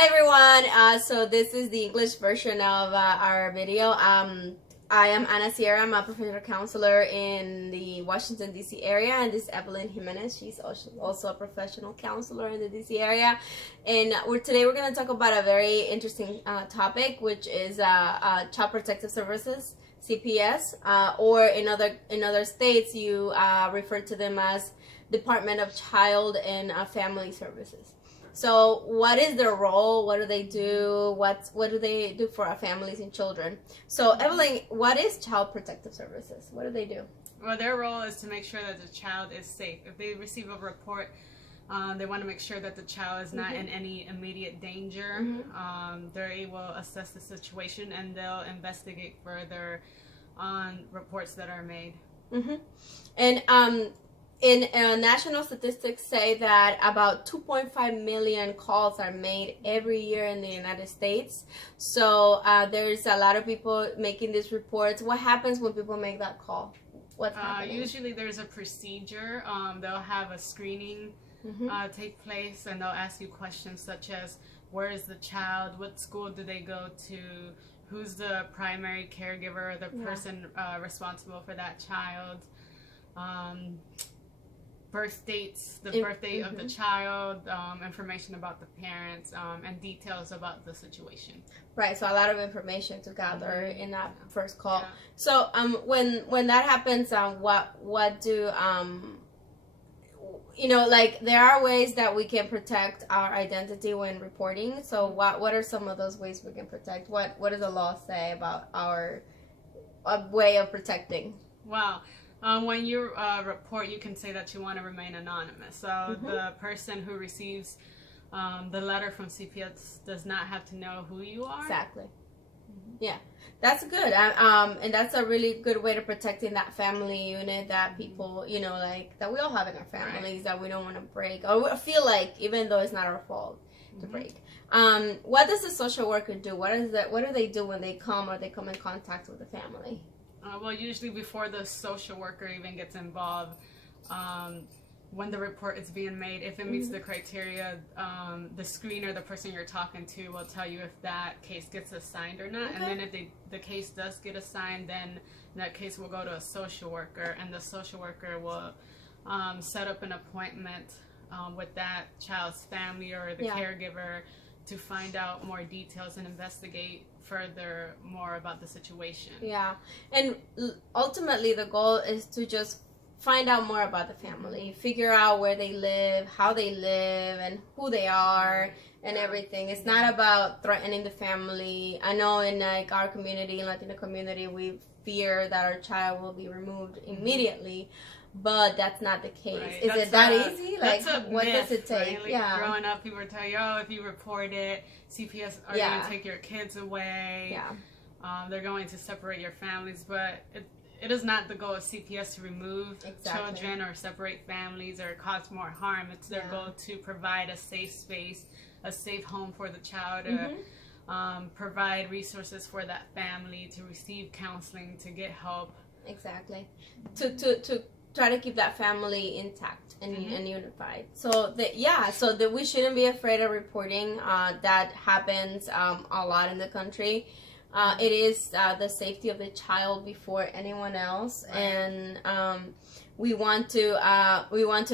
Hi everyone, so this is the English version of our video. I am Ana Sierra. I'm a professional counselor in the Washington DC area, and this is Evelyn Jimenez. She's also a professional counselor in the DC area, and today we're going to talk about a very interesting topic, which is Child Protective Services, CPS, or in other states you refer to them as Department of Child and Family Services. So what is their role? What do they do? What do they do for our families and children? So Evelyn, what is Child Protective Services? What do they do? Well, their role is to make sure that the child is safe. If they receive a report, they want to make sure that the child is not in any immediate danger. They're able to assess the situation, and they'll investigate further on reports that are made. And national statistics say that about 2.5 million calls are made every year in the United States. So there's a lot of people making these reports. What happens when people make that call? What's happening? Usually there's a procedure. They'll have a screening take place, and they'll ask you questions such as, where is the child? What school do they go to? Who's the primary caregiver, the person responsible for that child? Birth dates, the birthday of the child, information about the parents, and details about the situation. Right, so a lot of information to gather in that first call. So when that happens, what do like, there are ways that we can protect our identity when reporting. So what are some of those ways we can protect? What does the law say about our way of protecting? Wow. When you report, you can say that you want to remain anonymous. So the person who receives the letter from CPS does not have to know who you are. Exactly. Yeah, that's good. And that's a really good way to protecting that family unit that people, like, that we all have in our families that we don't want to break, or feel like, even though it's not our fault to break. What does the social worker do? What do they do when they come in contact with the family? Well, usually before the social worker even gets involved, when the report is being made, if it meets the criteria, the screener, the person you're talking to, will tell you if that case gets assigned or not. And then if the case does get assigned, then that case will go to a social worker, and the social worker will set up an appointment with that child's family or the caregiver to find out more details and investigate further more about the situation. Yeah, and ultimately the goal is to just find out more about the family, figure out where they live, how they live, and who they are, and everything. It's not about threatening the family. I know in like our community, in Latino community, we fear that our child will be removed immediately. But that's not the case. Right. Is it that easy? Like, what myth, does it take? Right? Like, growing up, people would tell you, oh, if you report it, CPS are going to take your kids away. They're going to separate your families. But it is not the goal of CPS to remove children or separate families or cause more harm. It's their goal to provide a safe space, a safe home for the child, to provide resources for that family, to receive counseling, to get help. Exactly. To try to keep that family intact and unified. So that we shouldn't be afraid of reporting. That happens a lot in the country. It is the safety of the child before anyone else, and we want to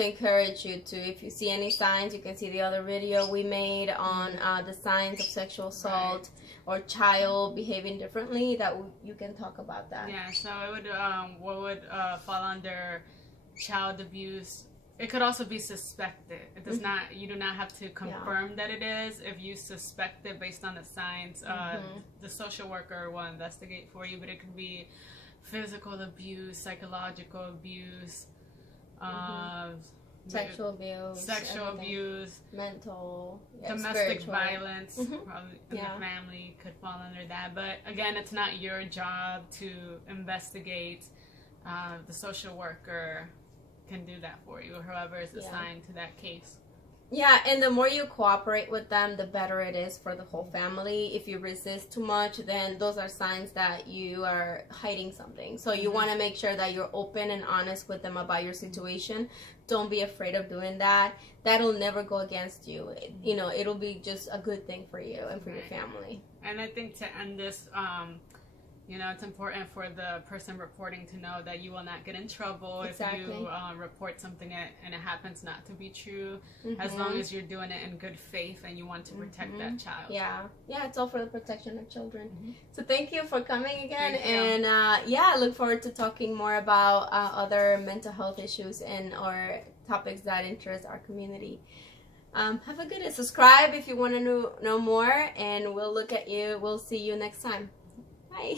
encourage you to, if you see any signs, you can see the other video we made on the signs of sexual assault or child behaving differently, that you can talk about that. Yeah, so it would what would fall under child abuse. It could also be suspected. It does not. You do not have to confirm that it is. If you suspect it based on the signs, the social worker will investigate for you. But it could be physical abuse, psychological abuse, sexual abuse, mental, domestic violence, probably in the family could fall under that. But again, it's not your job to investigate. The social worker can do that for you, or whoever is assigned to that case. Yeah, and the more you cooperate with them, the better it is for the whole family. If you resist too much, then those are signs that you are hiding something. So you want to make sure that you're open and honest with them about your situation, don't be afraid of doing that. That'll never go against you. You know, it'll be just a good thing for you and for your family. And I think to end this, you know, it's important for the person reporting to know that you will not get in trouble if you report something and it happens not to be true, as long as you're doing it in good faith and you want to protect that child. Yeah, it's all for the protection of children. So thank you for coming again, and I look forward to talking more about other mental health issues and or topics that interest our community. Have a good day. Subscribe if you want to know more, and we'll see you next time. Bye.